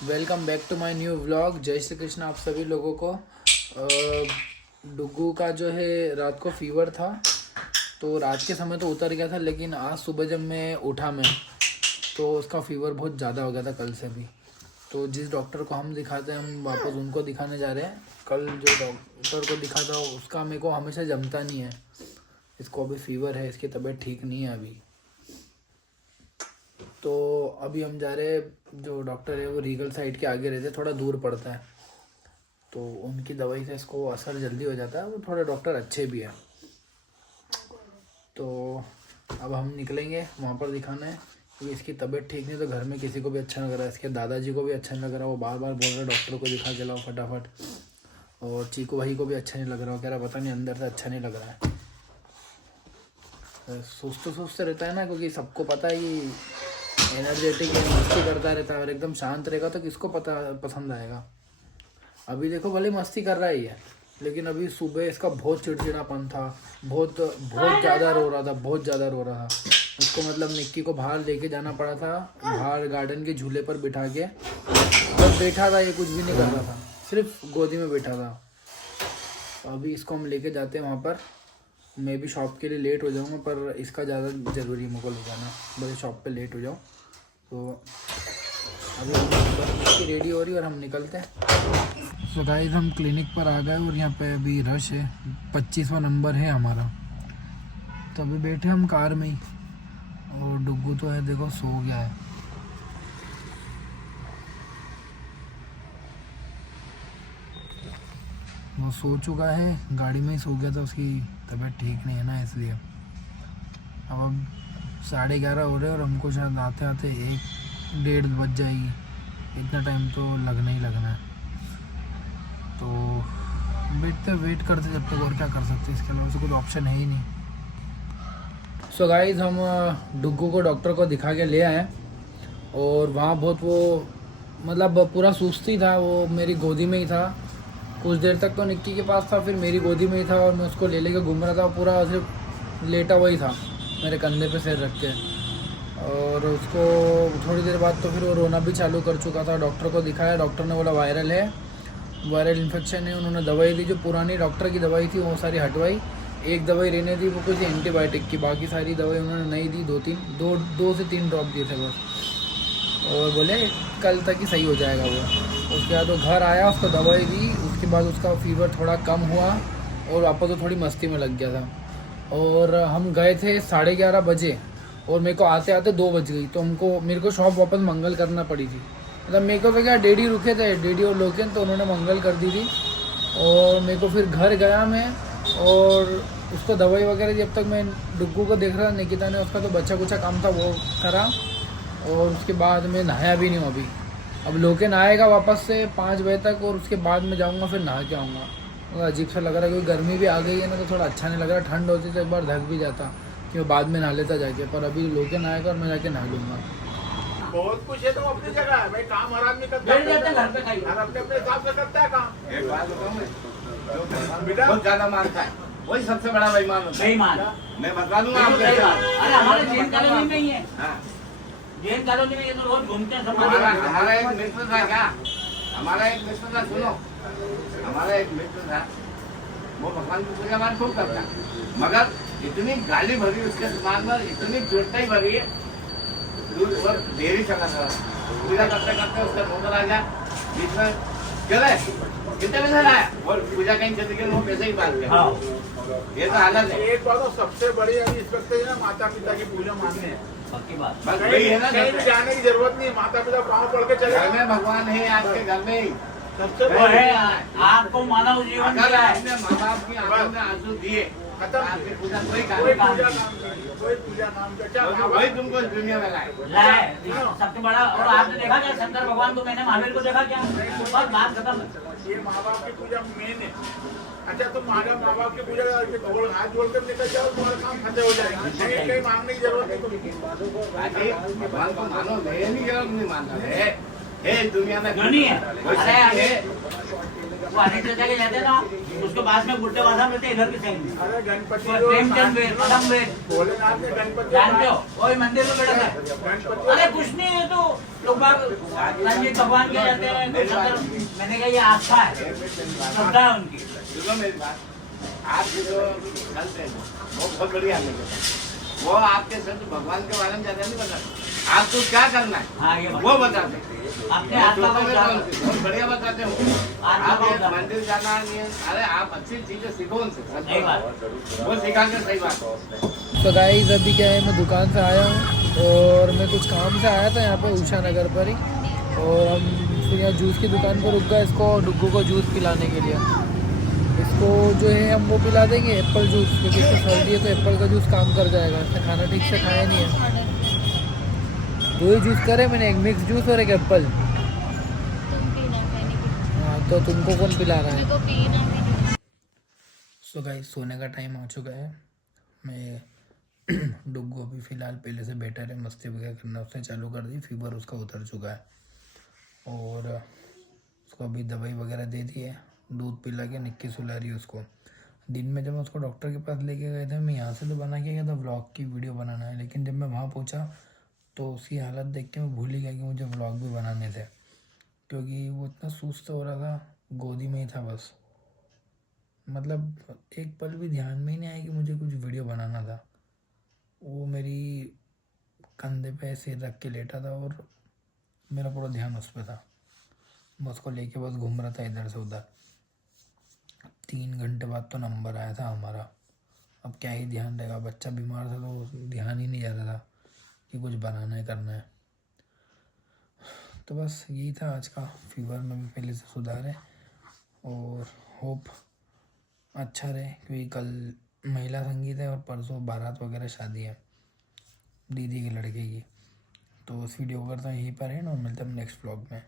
Welcome back to my new vlog. जय श्री कृष्ण आप सभी लोगों को। डुग्गू का जो है रात को फीवर था, तो रात के समय तो उतर गया था, लेकिन आज सुबह जब मैं उठा तो उसका फीवर बहुत ज़्यादा हो गया था कल से भी। तो जिस डॉक्टर को हम दिखाते हैं हम वापस उनको दिखाने जा रहे हैं। कल जो डॉक्टर को दिखा था उसका मेरे को हमेशा जमता नहीं है। इसको अभी फीवर है, इसकी तबीयत ठीक नहीं है अभी। तो अभी हम जा रहे हैं, जो डॉक्टर है वो रीगल साइड के आगे रहते, थोड़ा दूर पड़ता है, तो उनकी दवाई से इसको असर जल्दी हो जाता है। वो थोड़े डॉक्टर अच्छे भी हैं। तो अब हम निकलेंगे वहाँ पर दिखाने, क्योंकि इसकी तबीयत ठीक नहीं, तो घर में किसी को भी अच्छा नहीं लग रहा है। इसके दादाजी को भी अच्छा नहीं लग रहा, वो बार बार बोल रहे डॉक्टर को दिखा के लाओ फटाफट। और चीकू भाई को भी अच्छा नहीं लग रहा, वो कह रहा पता नहीं अंदर से अच्छा नहीं लग रहा है। सुस्त रहता है ना, क्योंकि सबको पता है कि एनर्जेटिक मस्ती करता रहता है, और एकदम शांत रहेगा तो किसको पसंद आएगा। अभी देखो भले मस्ती कर रहा ही है, लेकिन अभी सुबह इसका बहुत चिड़चिड़ापन था, बहुत ज़्यादा रो रहा था, बहुत ज़्यादा रो रहा था। उसको मतलब निक्की को बाहर लेके जाना पड़ा था, बाहर गार्डन के झूले पर बिठा के। जब बैठा था ये कुछ भी नहीं कर रहा था, सिर्फ गोदी में बैठा था। अभी इसको हम लेके जाते हैं वहाँ पर। मैं भी शॉप के लिए लेट हो जाऊँगा, पर इसका ज़्यादा ज़रूरी है मुझको ले जाना, बड़े शॉप पे लेट हो जाऊँ। तो अभी हम रेडी हो रही है और हम निकलते हैं। सो गाइस हम क्लिनिक पर आ गए और यहाँ पे अभी रश है, 25वां नंबर है हमारा। तो अभी बैठे हम कार में ही, और डुग्गू तो है देखो सो गया है। वो सो चुका है, गाड़ी में ही सो गया था, उसकी तबीयत ठीक नहीं है ना, इसलिए। अब 11:30 हो रहे और हमको शायद आते आते 1-1:30 बज जाएगी। इतना टाइम तो लगना ही लगना है। तो वेट करते जब तक, और क्या कर सकते हैं, इसके अलावा कुछ ऑप्शन है ही नहीं। सो गाइज हम डुग्गू को डॉक्टर को दिखा के ले आए, और वहाँ बहुत वो मतलब पूरा सुस्ती था, वो मेरी गोदी में ही था। कुछ देर तक तो निक्की के पास था, फिर मेरी गोदी में ही था, और मैं उसको ले लेके घूम रहा था। पूरा सिर्फ लेटा हुआ ही था मेरे कंधे पे सिर रख के। और उसको थोड़ी देर बाद तो फिर वो रोना भी चालू कर चुका था। डॉक्टर को दिखाया, डॉक्टर ने बोला वायरल है, वायरल इन्फेक्शन है। उन्होंने दवाई दी, जो पुरानी डॉक्टर की दवाई थी वो सारी हटवाई। एक दवाई रहने दी, वो कुछ एंटीबायोटिक की, बाकी सारी दवाई उन्होंने नहीं दी। 2 से 3 ड्रॉप दिए थे बस, और बोले कल तक ही सही हो जाएगा वो। उसके बाद वो घर आया, उसको दवाई दी, उसके बाद उसका फीवर थोड़ा कम हुआ, और वापस वो थोड़ी मस्ती में लग गया था। और हम गए थे 11:30 बजे, और मेरे को आते आते 2 बज गई। तो मेरे को शॉप वापस मंगल करना पड़ी थी। मतलब मेरे को तो क्या, डैडी रुके थे, डैडी और लोकेन, तो उन्होंने मंगल कर दी थी। और मेरे को फिर घर गया मैं, और उसको दवाई वगैरह, जब तक मैं डुग्गू को देख रहा, निकिता ने उसका तो बच्चा कुछ काम था वो करा। और उसके बाद मैं नहाया भी नहीं हूँ अभी। अब लोकेन आएगा वापस से 5 बजे तक, और उसके बाद मैं जाऊँगा, फिर नहा के आऊँगा। तो अजीब सा लग रहा है, क्योंकि गर्मी भी आ गई है ना, तो थोड़ा अच्छा नहीं लग रहा। ठंड होती तो एक बार धक भी जाता कि मैं बाद में नहा लेता जाके, पर अभी लोकेन आएगा और मैं जाके नहा लूँगा। बहुत कुछ है तो अपनी जगह है भाई, काम हर आदमी करता है, अपने अपने हिसाब से करता है काम। एक बात बताऊं, बेटा बहुत ज्यादा मानता है, वही सबसे बड़ा बेईमान होता है। बेईमान मैं बता दूंगा आपको। अरे हमारे जैन कॉलोनी में ही है, जैन कॉलोनी में ये तो रोज घूमते हैं। हमारा एक मित्र था, क्या हमारा एक मित्र था, सुनो, हमारा एक मित्र था, वो भगवान की पूजा मान खूब करता, मगर इतनी गाली भरी उसके दिमाग में, इतनी चोटाई भरी है, देरी चला था। पूजा करते करते उसका नौकर आ गया बीच में, चले कितने पैसे लाया, और पूजा कहीं चलती गई, वो पैसे ही बात गया। ये तो हालत है। एक बात सबसे बड़ी रिस्पेक्ट है ना, माता पिता की पूजा मानने है। बस वही है ना, कहीं जाने की जरूरत नहीं, माता पिता पाँव पड़ के चले। घर में भगवान है, आपके घर में ही सबसे वो है, आपको मानव जीवन अगर दिया है। आपने माँ बाप की आंखों में आंसू दिए, खत्म। आपकी पूजा कोई कोई काम पूजा नहीं। काम नहीं, कोई पूजा काम का तो वही तुमको इस दुनिया में लाए। लाए सबसे बड़ा। और आपने देखा क्या शंकर भगवान को, मैंने महावीर को देखा क्या, बस बात खत्म। ये माँ बाप की पूजा मेन है। अच्छा तुम माँ बाप की पूजा करके हाथ जोड़कर निकल जाओ, तुम्हारा काम खत्म हो जाएगा। कहीं मांगने की जरूरत नहीं तुमको। भगवान को मानो, मैं नहीं जरूर नहीं मानता है दुनिया में नहीं है। कोई अरे शक्ति है। वो अनेक के जाते हैं ना, उसके पास में गुड्डे वासा मिलते हैं इधर के साइड में। अरे गणपति प्रेमचंद वेद, पदम वेद, भोलेनाथ ने गणपति जानते हो, वही मंदिर में बैठा है। गणपति अरे कुछ नहीं है, तो लोग बाग रंजीत भगवान के रहते हैं तो शंकर, मैंने कहा ये आस्था है, श्रद्धा है उनकी। सुनो मेरी बात, आपके जो संत है वो बहुत बढ़िया लोग हैं। वो आपके संत भगवान के बारे में ज्यादा नहीं बताते, आपको क्या करना है हाँ ये वो बताते हैं। अपने आत्मा को बहुत बढ़िया बताते हो आप। ये मंदिर जाना नहीं है, अरे आप अच्छी चीजें सीखो उनसे, सही बात। वो सिखाते सही बात। तो गाइस अभी क्या है, मैं दुकान से आया हूँ और मैं कुछ काम से आया था यहाँ पे उषा नगर पर ही, और हम फिर यहाँ जूस की दुकान पर रुक गए इसको डुग्गू को जूस पिलाने के लिए। इसको जो है हम वो पिला देंगे एप्पल जूस, क्योंकि इसको सर्दी है तो एप्पल का जूस काम कर जाएगा। इसने खाना ठीक से खाया नहीं है। दो ही जूस करे मैंने, एक मिक्स जूस और एक एप्पल। हाँ तो तुमको कौन पिला रहा है? सो गाइस सोने का टाइम हो चुका है। मैं डुग्गू अभी फ़िलहाल पहले से बेटर है, मस्ती वगैरह करना उसने चालू कर दी, फीवर उसका उतर चुका है और उसको अभी दवाई वगैरह दे दी है, दूध पिला के निक्की सुला रही है उसको। दिन में जब मैं उसको डॉक्टर के पास लेके गए थे, मैं यहाँ से तो बना के गया था व्लॉग की वीडियो बनाना है, लेकिन जब मैं वहाँ पहुँचा तो उसकी हालत देख के मैं भूल ही गया कि मुझे व्लॉग भी बनाने थे, क्योंकि वो इतना सुस्त हो रहा था, गोदी में ही था बस। मतलब एक पल भी ध्यान में ही नहीं आया कि मुझे कुछ वीडियो बनाना था। वो मेरी कंधे पे सिर रख के लेटा था और मेरा पूरा ध्यान उस पर था। मैं उसको लेके बस घूम रहा था इधर से उधर। 3 घंटे बाद तो नंबर आया था हमारा। अब क्या ही ध्यान रहेगा, बच्चा बीमार था तो ध्यान ही नहीं जा रहा था कि कुछ बनाना है करना है। तो बस यही था आज का। फीवर में भी पहले से सुधार है और होप अच्छा रहे, क्योंकि कल महिला संगीत है और परसों बारात वगैरह शादी है दीदी के लड़के की। तो उस वीडियो को करता हूँ यहीं पर है ना, मिलता हूँ नेक्स्ट व्लॉग में।